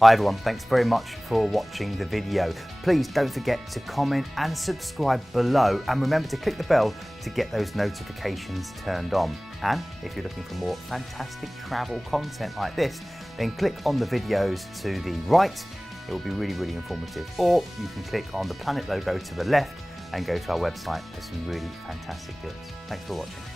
Hi everyone, thanks very much for watching the video. Please don't forget to comment and subscribe below, and remember to click the bell to get those notifications turned on. And if you're looking for more fantastic travel content like this, then click on the videos to the right. It will be really informative. Or you can click on the planet logo to the left and go to our website for some really fantastic deals. Thanks for watching.